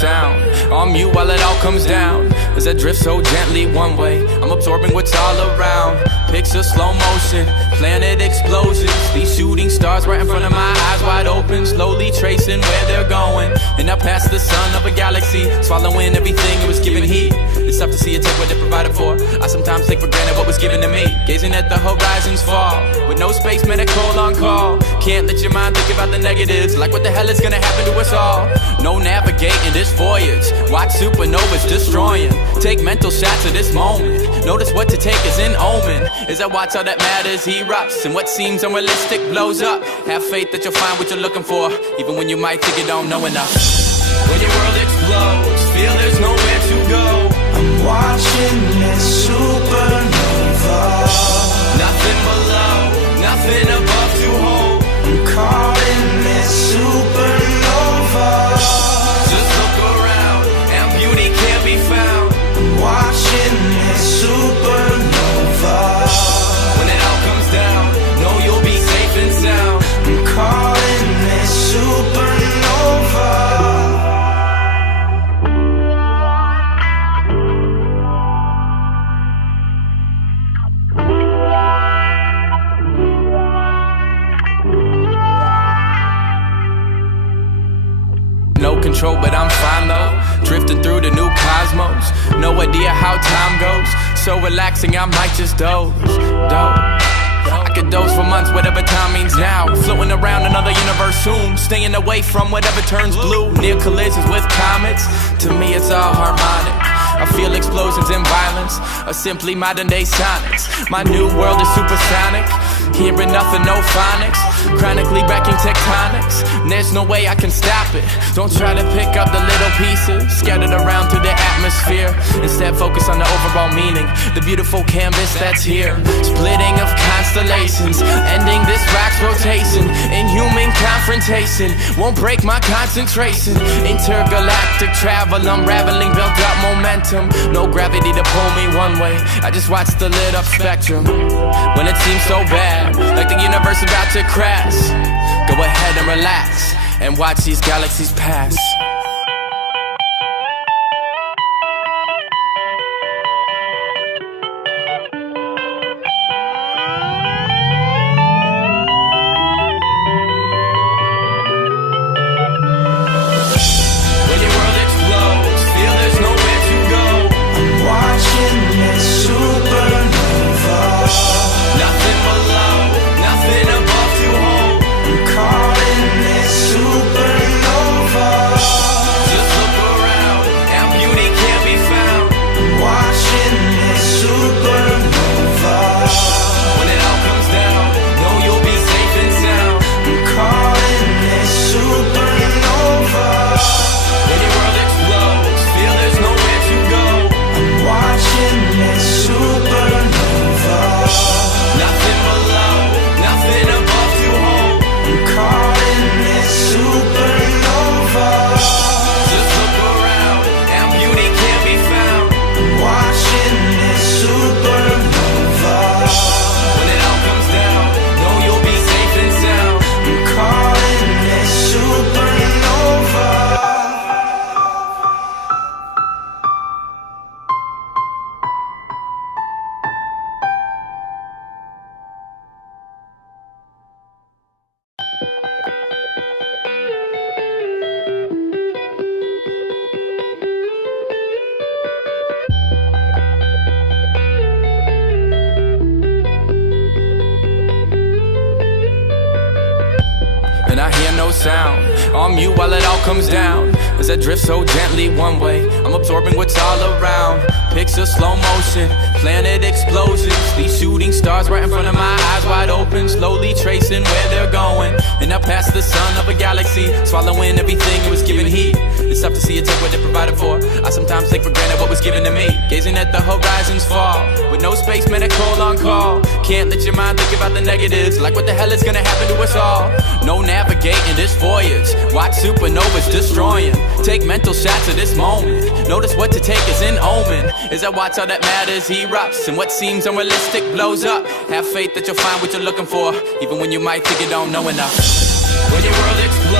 sound. On mute while it all comes down. As I drift so gently one way, I'm absorbing what's all around. Picture slow motion, planet explosions. These shooting stars right in front of my eyes wide open, slowly tracing where they're going. And I pass the sun of a galaxy, swallowing everything it was given heat. It's tough to see it take what they provided for. I sometimes take for granted what was given to me. Gazing at the horizons fall, with no space medical on call. Can't let your mind think about the negatives, like what the hell is gonna happen to us all. No navigating this voyage, watch supernovas destroying. Take mental shots of this moment, notice what to take as an omen. As I watch all that matters erupts, and what seems unrealistic blows up. Have faith that you'll find what you're looking for, even when you might think you don't know enough. When your world explodes, feel there's nowhere to go. I'm watching this supernova. Nothing below, nothing above to hold. I'm calling this supernova. Just look around, and beauty can't be found. I'm watching this supernova. When it all comes down, know you'll be safe and sound. I'm calling this supernova. No control, but I'm fine though. Drifting through the new cosmos. No idea how time goes. So relaxing, I might just doze. I could doze for months, whatever time means now. Floating around another universe soon. Staying away from whatever turns blue. Near collisions with comets. To me, it's all harmonic. I feel explosions and violence, or simply modern day sonics. My new world is supersonic. Hearing nothing, no phonics. Chronically wrecking tectonics. There's no way I can stop it. Don't try to pick up the little pieces scattered around through the atmosphere. Instead focus on the overall meaning, the beautiful canvas that's here. Splitting of constellations, ending this rock's rotation. Inhuman confrontation won't break my concentration. Intergalactic travel, unraveling built up momentum. No gravity to pull me one way, I just watch the lit up spectrum. When it seems so bad, like the universe about to crash, go ahead and relax, and watch these galaxies pass. And I hear no sound, on mute while it all comes down. As I drift so gently one way, I'm absorbing what's all around. Picture slow motion, planet explosions. These shooting stars right in front of my eyes wide open, slowly tracing where they're going. And I pass the sun of a galaxy, swallowing everything it was given heat. It's tough to see it take what they provided for. I sometimes take for granted what was given to me. Gazing at the horizons fall, with no space medical on call. Can't let your mind think about the negatives, like what the hell is gonna happen to us all. No navigating this voyage, watch supernovas destroying. Take mental shots of this moment, notice what to take as an omen. As I watch all that matters erupts, and what seems unrealistic blows up. Have faith that you'll find what you're looking for, even when you might think you don't know enough. When your world explodes,